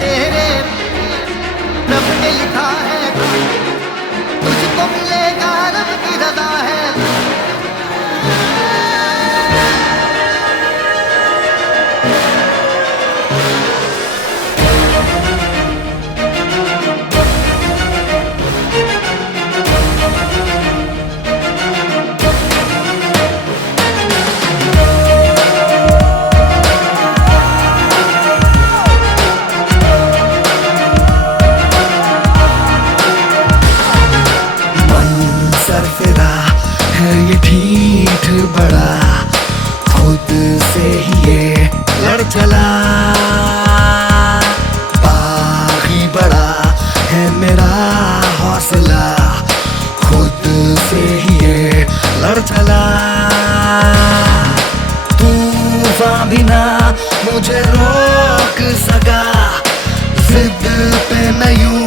तेरे रब ने लिखा है, तुझको मिलेगा रब की रज़ा है। ये ठीक बड़ा खुद से ही ये लड़ चला। बागी बड़ा है मेरा हौसला, खुद से ही ये लड़ चला। तूफान भी ना मुझे रोक सका, जिद पे न यूं